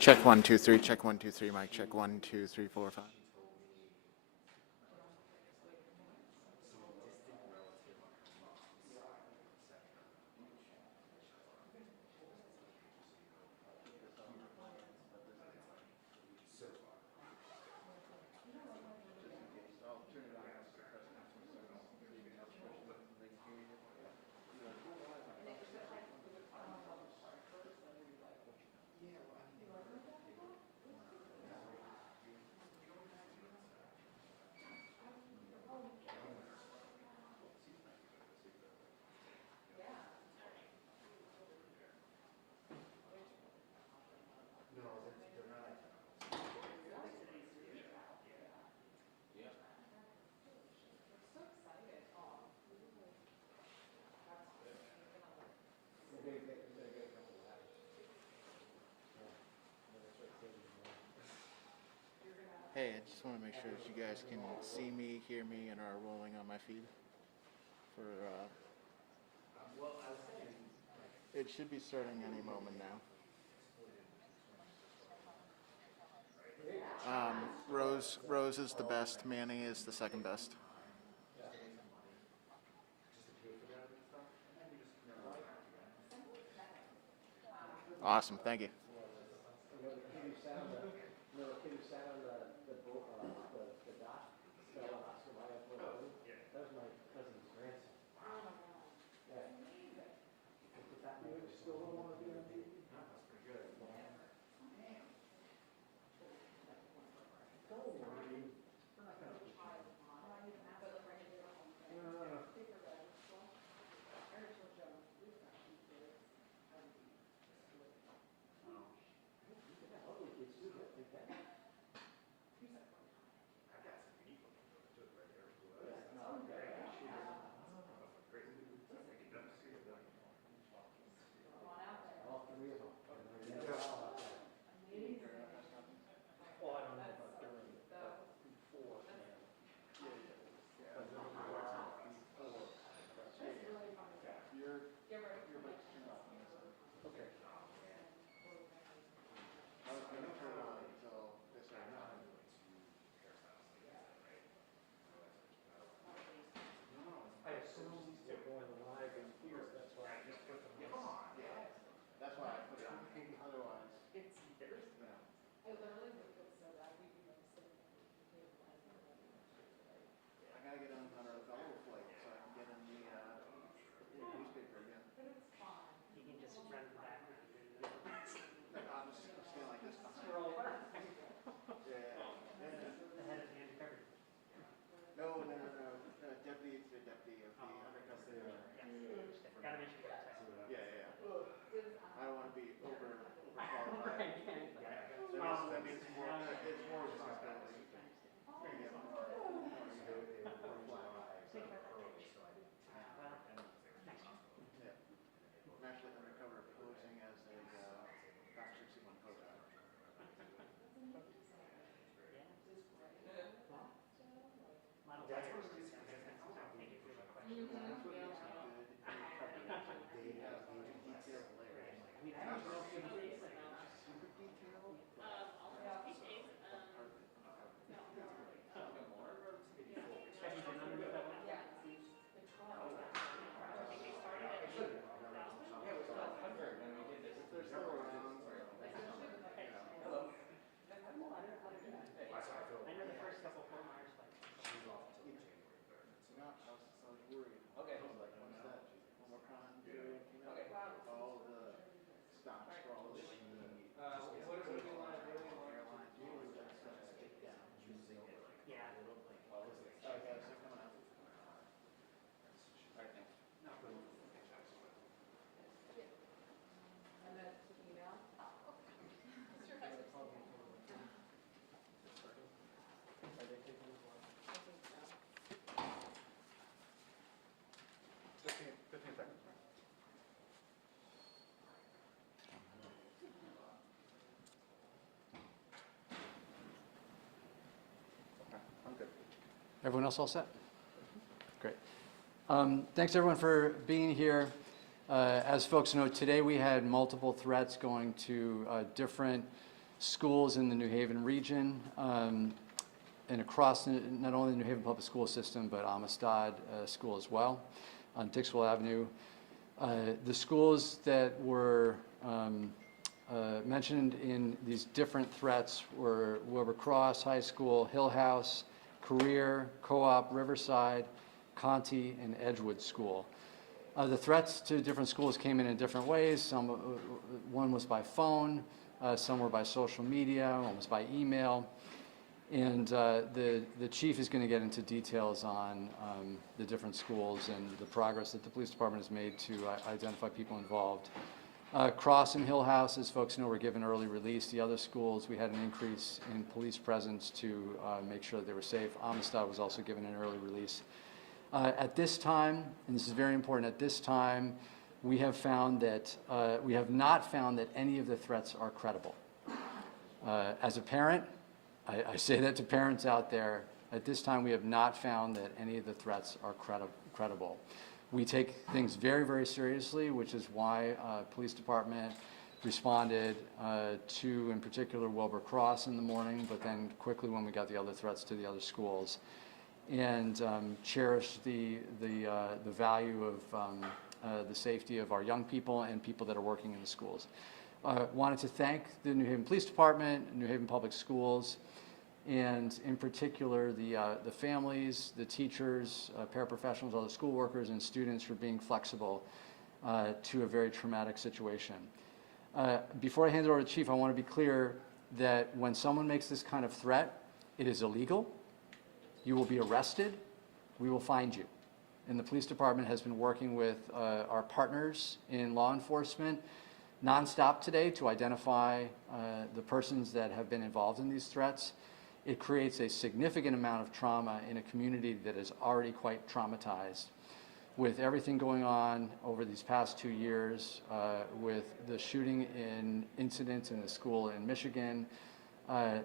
Check 1 2 3. Check 1 2 3. Mic check 1 2 3 4 5. Hey, I just want to make sure that you guys can see me, hear me, and are rolling on my feed. It should be starting any moment now. Rose is the best. Manny is the second best. Awesome. Thank you. That's why I put it on. Otherwise, I gotta get on a Bello flight so I can get in the newspaper again. I'll just stand like this behind. Yeah. No. Deputy of the undercover. Yeah. I don't want to be overqualified. That means more. It's more responsibility. Yeah. I'm actually undercover posing as a Fox 61 photo. I was worried. Okay. I was like, what's that? She's like, one more con variant came out. Okay. All the stock sprawls, what do you want to do? Airlines, all that stuff is taken down. Yeah. All right, guys, they're coming out. All right, thanks. No. And then email. Are they taking this one? I think so. 15 seconds. Okay, I'm good. Everyone else all set? Great. Thanks everyone for being here. As folks know, today we had multiple threats going to different schools in the New Haven region, and across not only the New Haven public school system, but Amistad School as well, on Dixwell Avenue. The schools that were mentioned in these different threats were Wilbur Cross High School, Hill House, Career, Co-op, Riverside, Conti, and Edgewood School. The threats to different schools came in different ways. One was by phone, some were by social media, one was by email. And the chief is going to get into details on the different schools and the progress that the police department has made to identify people involved. Cross and Hill House, as folks know, were given early release. The other schools, we had an increase in police presence to make sure that they were safe. Amistad was also given an early release. At this time, and this is very important, at this time, we have found that, we have not found that any of the threats are credible. As a parent, I say that to parents out there, at this time we have not found that any of the threats are credible. We take things very, very seriously, which is why police department responded to, in particular, Wilbur Cross in the morning, but then quickly when we got the other threats to the other schools, and cherish the value of the safety of our young people and people that are working in the schools. Wanted to thank the New Haven Police Department, New Haven Public Schools, and in particular the families, the teachers, paraprofessionals, all the school workers and students for being flexible to a very traumatic situation. Before I hand it over to the Chief, I want to be clear that when someone makes this kind of threat, it is illegal. You will be arrested. We will find you. And the police department has been working with our partners in law enforcement nonstop today to identify the persons that have been involved in these threats. It creates a significant amount of trauma in a community that is already quite traumatized. With everything going on over these past 2 years, with the shooting incidents in the school in Michigan,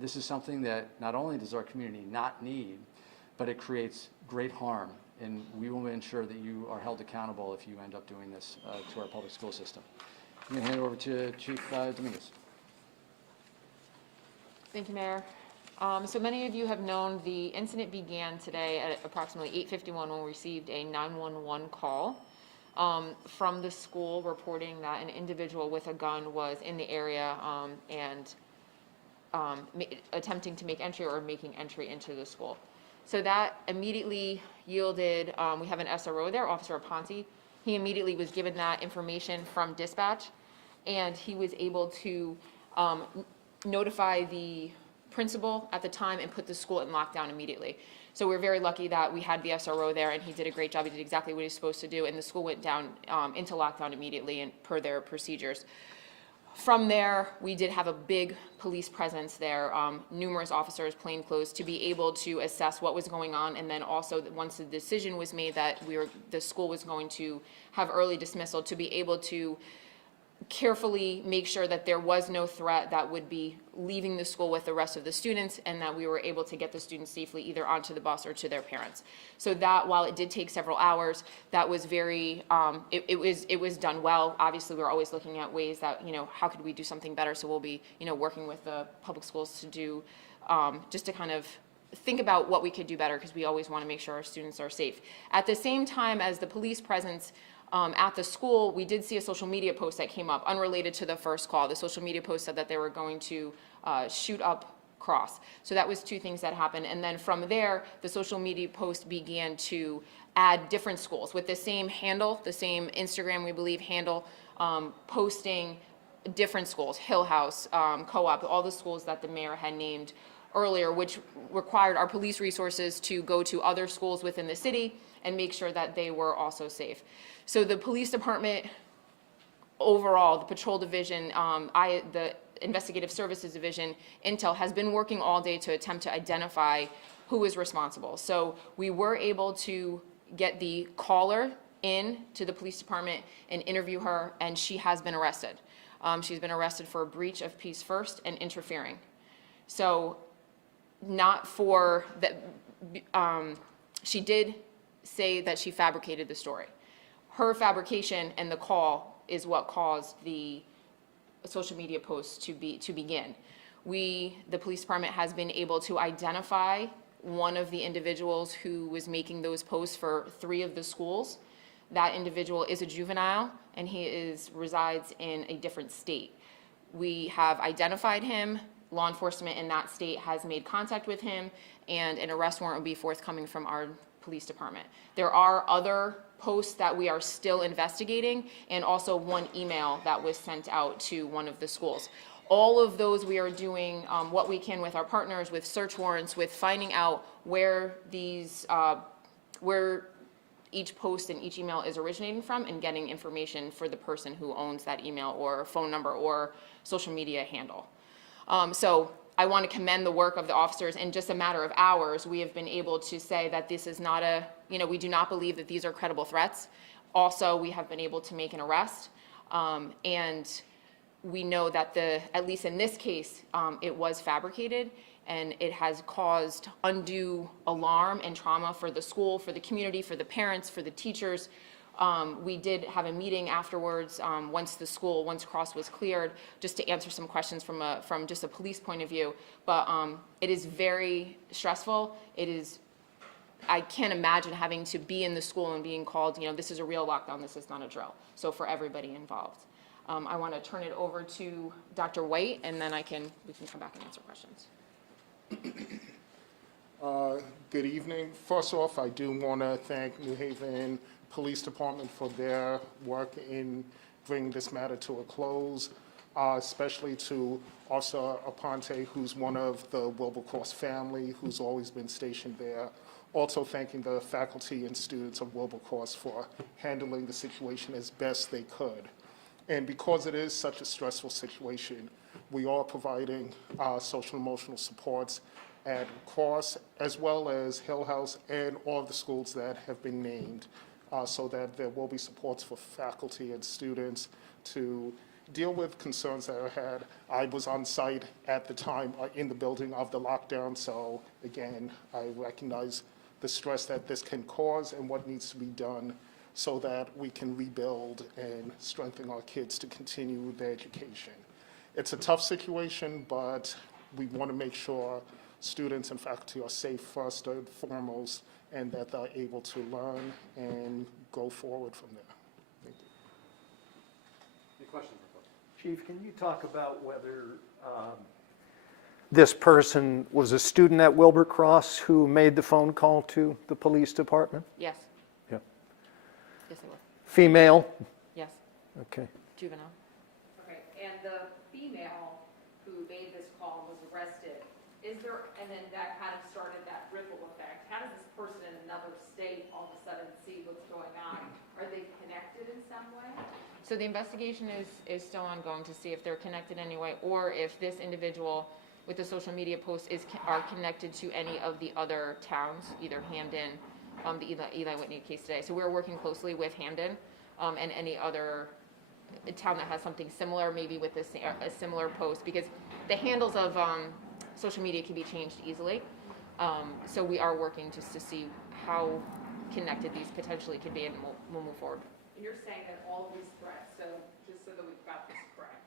this is something that not only does our community not need, but it creates great harm, and we will ensure that you are held accountable if you end up doing this to our public school system. I'm going to hand it over to Chief Dominguez. Thank you, Mayor. So many of you have known the incident began today at approximately 8:51 when we received a 911 call from the school reporting that an individual with a gun was in the area and attempting to make entry or making entry into the school. So that immediately yielded, we have an SRO there, Officer Aponte. He immediately was given that information from dispatch, and he was able to notify the principal at the time and put the school in lockdown immediately. So we're very lucky that we had the SRO there, and he did a great job. He did exactly what he was supposed to do, and the school went down into lockdown immediately and per their procedures. From there, we did have a big police presence there, numerous officers, plainclothes, to be able to assess what was going on, and then also once the decision was made that the school was going to have early dismissal, to be able to carefully make sure that there was no threat that would be leaving the school with the rest of the students, and that we were able to get the students safely either onto the bus or to their parents. So that, while it did take several hours, that was very, it was done well. Obviously, we're always looking at ways that, how could we do something better? So we'll be, working with the public schools to do, just to kind of think about what we could do better, because we always want to make sure our students are safe. At the same time as the police presence at the school, we did see a social media post that came up unrelated to the first call. The social media post said that they were going to shoot up Cross. So that was two things that happened. And then from there, the social media post began to add different schools with the same handle, the same Instagram, we believe, handle, posting different schools, Hill House, Co-op, all the schools that the mayor had named earlier, which required our police resources to go to other schools within the city and make sure that they were also safe. So the police department overall, the patrol division, the investigative services division, Intel, has been working all day to attempt to identify who is responsible. So we were able to get the caller in to the police department and interview her, and she has been arrested. She's been arrested for a breach of peace first and interfering. So not for that, she did say that she fabricated the story. Her fabrication and the call is what caused the social media post to begin. the police department has been able to identify one of the individuals who was making those posts for 3 of the schools. That individual is a juvenile, and he resides in a different state. We have identified him. Law enforcement in that state has made contact with him, and an arrest warrant will be forthcoming from our police department. There are other posts that we are still investigating, and also one email that was sent out to one of the schools. All of those we are doing what we can with our partners, with search warrants, with finding out where where each post and each email is originating from, and getting information for the person who owns that email or phone number or social media handle. So I want to commend the work of the officers. In just a matter of hours, we have been able to say that this is not we do not believe that these are credible threats. Also, we have been able to make an arrest, and we know that at least in this case, it was fabricated, and it has caused undue alarm and trauma for the school, for the community, for the parents, for the teachers. We did have a meeting afterwards, once Cross was cleared, just to answer some questions from just a police point of view. But it is very stressful. I can't imagine having to be in the school and being called, this is a real lockdown, this is not a drill. So for everybody involved. I want to turn it over to Dr. White, and then we can come back and answer questions. Good evening. First off, I do want to thank New Haven Police Department for their work in bringing this matter to a close, especially to Officer Aponte, who's one of the Wilbercross family, who's always been stationed there. Also thanking the faculty and students of Wilbercross for handling the situation as best they could. And because it is such a stressful situation, we are providing social emotional supports at Cross, as well as Hill House and all of the schools that have been named, so that there will be supports for faculty and students to deal with concerns that are had. I was on site at the time in the building of the lockdown, so again, I recognize the stress that this can cause and what needs to be done so that we can rebuild and strengthen our kids to continue their education. It's a tough situation, but we want to make sure students and faculty are safe first and foremost, and that they're able to learn and go forward from there. Thank you. Any questions? Chief, can you talk about whether this person was a student at Wilbercross who made the phone call to the police department? Yes. Yeah. Yes, they were. Female? Yes. Okay. Juvenile. Okay, and the female who made this call was arrested. And then that kind of started that ripple effect. How does this person in another state all of a sudden see what's going on? Are they connected in some way? So the investigation is still ongoing to see if they're connected anyway, or if this individual with the social media posts are connected to any of the other towns, either Hamden, the Eli Whitney case today. So we're working closely with Hamden and any other town that has something similar, maybe with a similar post, because the handles of social media can be changed easily. So we are working just to see how connected these potentially could be, and we'll move forward. And you're saying that all of these threats, so just so that we've got this correct,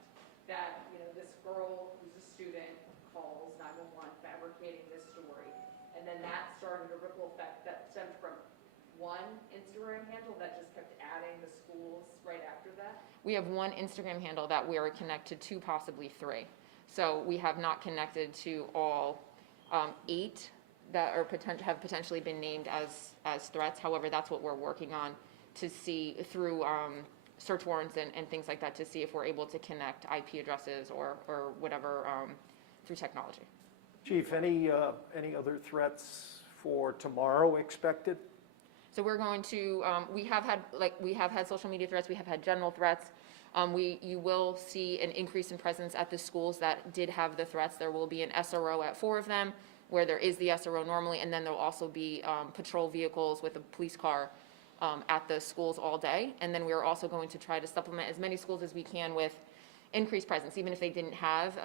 that, this girl who's a student calls 911 fabricating this story, and then that started a ripple effect that stemmed from one Instagram handle that just kept adding the schools right after that? We have one Instagram handle that we are connected to, possibly 3. So we have not connected to all 8 that have potentially been named as threats. However, that's what we're working on to see through search warrants and things like that, to see if we're able to connect IP addresses or whatever through technology. Chief, any other threats for tomorrow expected? So we're going to, we have had social media threats, we have had general threats. You will see an increase in presence at the schools that did have the threats. There will be an SRO at 4 of them, where there is the SRO normally, and then there'll also be patrol vehicles with a police car at the schools all day. And then we're also going to try to supplement as many schools as we can with increased presence, even if they didn't have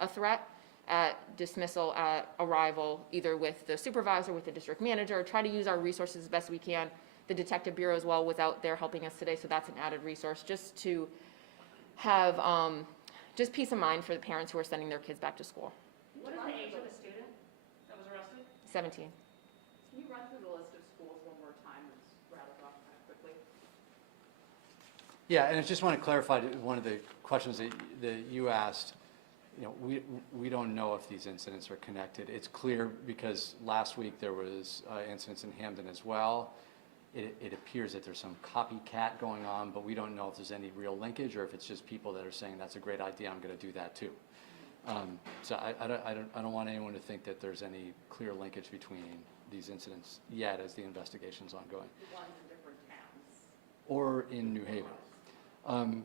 a threat, at dismissal, at arrival, either with the supervisor, with the district manager. Try to use our resources as best we can. The detective bureau as well was out there helping us today, so that's an added resource, just to have Just peace of mind for the parents who are sending their kids back to school. What is the age of the student that was arrested? 17. Can you run through the list of schools one more time and just rattle off kind of quickly? Yeah, and I just want to clarify one of the questions that you asked. You know, we don't know if these incidents are connected. It's clear because last week there was incidents in Hamden as well. It appears that there's some copycat going on, but we don't know if there's any real linkage or if it's just people that are saying that's a great idea, I'm going to do that too. So I don't want anyone to think that there's any clear linkage between these incidents yet as the investigation's ongoing. The ones in different towns. Or in New Haven.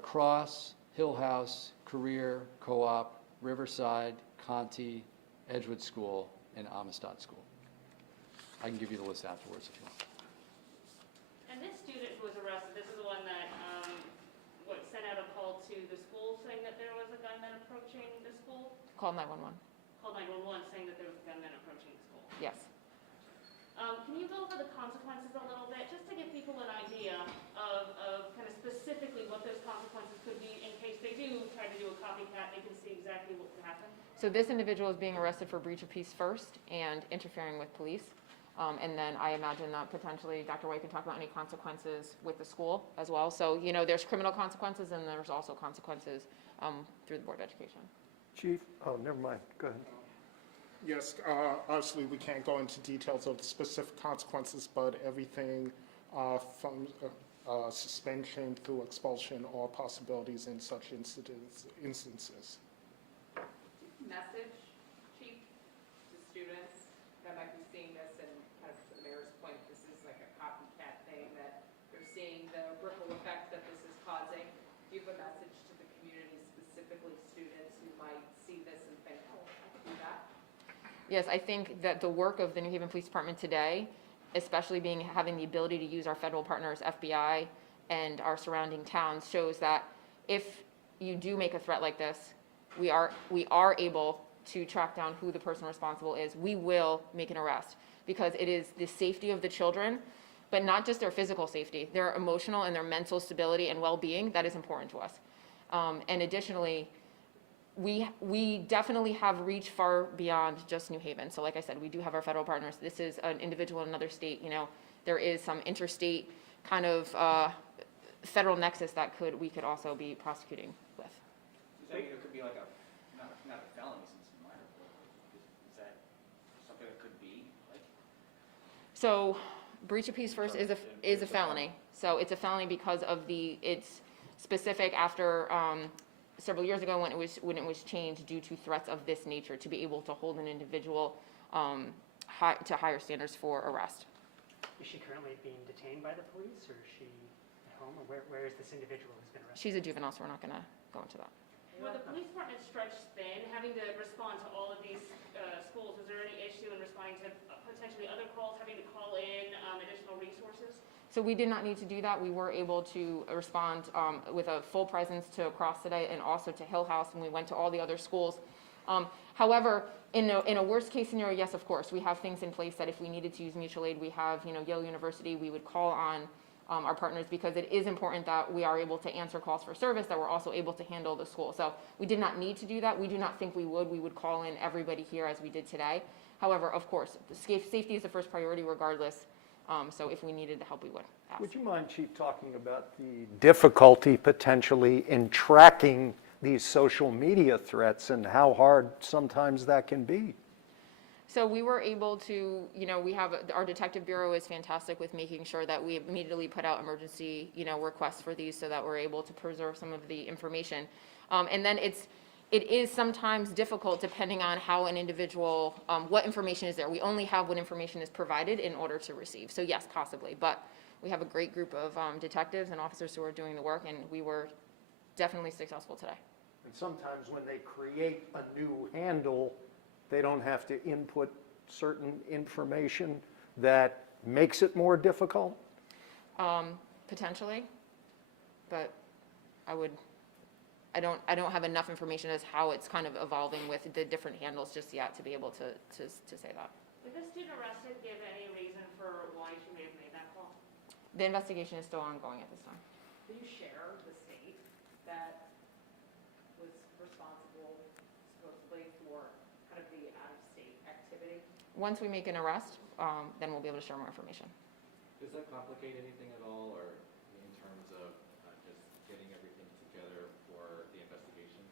Cross, Hill House, Career, Co-op, Riverside, Conti, Edgewood School, and Amistad School. I can give you the list afterwards if you want. And this student who was arrested, this is the one that, sent out a call to the school saying that there was a gunman approaching the school? Call 911. Called 911 saying that there was a gunman approaching the school. Yes. Can you go over the consequences a little bit, just to give people an idea of kind of specifically what those consequences could be in case they do try to do a copycat, they can see exactly what could happen? So this individual is being arrested for breach of peace first and interfering with police. And then I imagine that potentially Dr. White can talk about any consequences with the school as well. So, you know, there's criminal consequences and there's also consequences through the Board of Education. Chief, oh, never mind, go ahead. Yes, obviously, we can't go into details of the specific consequences, but everything from suspension through expulsion are possibilities in such instances. Message, Chief, to students that might be seeing this, and kind of to the mayor's point, this is like a copycat thing, that they're seeing the ripple effect that this is causing. Do you have a message to the community, specifically students who might see this and think, oh, I could do that? Yes, I think that the work of the New Haven Police Department today, especially having the ability to use our federal partners, FBI, and our surrounding towns, shows that if you do make a threat like this, we are able to track down who the person responsible is. We will make an arrest because it is the safety of the children, but not just their physical safety, their emotional and their mental stability and well-being that is important to us. And additionally, we definitely have reached far beyond just New Haven. So like I said, we do have our federal partners. This is an individual in another state. You know, there is some interstate kind of federal nexus that we could also be prosecuting with. Does that mean it could be like not a felony since it's minor? Is that something that could be like? So breach of peace first is a felony. So it's a felony because of it's specific after several years ago when it was changed due to threats of this nature to be able to hold an individual to higher standards for arrest. Is she currently being detained by the police, or is she at home, or where is this individual who's been arrested? She's a juvenile, so we're not going to go into that. Were the police department stretched thin, having to respond to all of these schools? Was there any issue in responding to potentially other calls, having to call in additional resources? So we did not need to do that. We were able to respond with a full presence to Cross today and also to Hill House, and we went to all the other schools. However, in a worst case scenario, yes, of course, we have things in place that if we needed to use mutual aid, we have, Yale University, we would call on our partners because it is important that we are able to answer calls for service, that we're also able to handle the school. So we did not need to do that. We do not think we would. We would call in everybody here as we did today. However, of course, safety is the first priority regardless. So if we needed the help, we would ask. Would you mind, Chief, talking about the difficulty potentially in tracking these social media threats and how hard sometimes that can be? So we were able to, our detective bureau is fantastic with making sure that we immediately put out emergency, requests for these so that we're able to preserve some of the information. And then it is sometimes difficult depending on how an individual, what information is there. We only have what information is provided in order to receive. So yes, possibly, but we have a great group of detectives and officers who are doing the work, and we were definitely successful today. And sometimes when they create a new handle, they don't have to input certain information that makes it more difficult? Potentially, but I don't have enough information as how it's kind of evolving with the different handles just yet to be able to say that. Did the student arrested give any reason for why she may have made that call? The investigation is still ongoing at this time. Can you share the state that once we make an arrest, then we'll be able to share more information. Does that complicate anything at all, or in terms of just getting everything together for the investigations?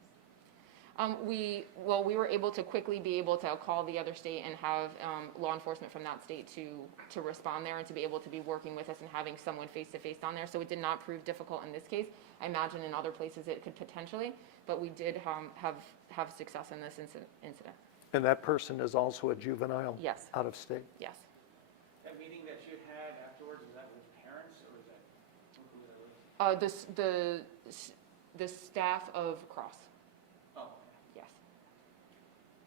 We were able to quickly be able to call the other state and have law enforcement from that state to respond there and to be able to be working with us and having someone face-to-face down there. So it did not prove difficult in this case. I imagine in other places it could potentially, but we did have success in this incident. And that person is also a juvenile? Yes. Out of state? Yes. That meeting that you had afterwards, is that with parents, or is that, who was that with? The staff of Cross, Oh, yes.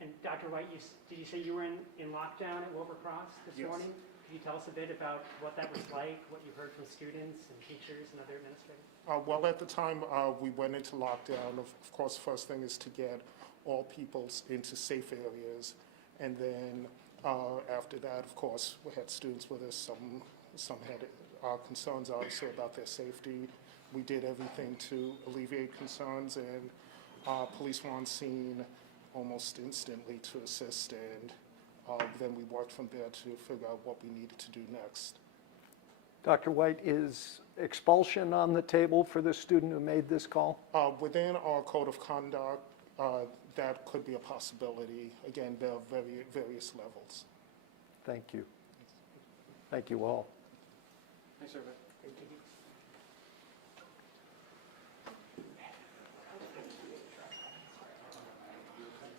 And Dr. White, did you say you were in lockdown at Wilbur Cross this Yes. morning? Could you tell us a bit about what that was like, what you heard from students and teachers and other administrators? Well, at the time we went into lockdown, of course, first thing is to get all people into safe areas. And then after that, of course, we had students with us. Some had concerns, obviously, about their safety. We did everything to alleviate concerns, and police were on scene almost instantly to assist. And then we worked from there to figure out what we needed to do next. Dr. White, is expulsion on the table for the student who made this call? Within our code of conduct, that could be a possibility. Again, there are various levels. Thank you. Thank you all. Thanks, everybody. Thank you.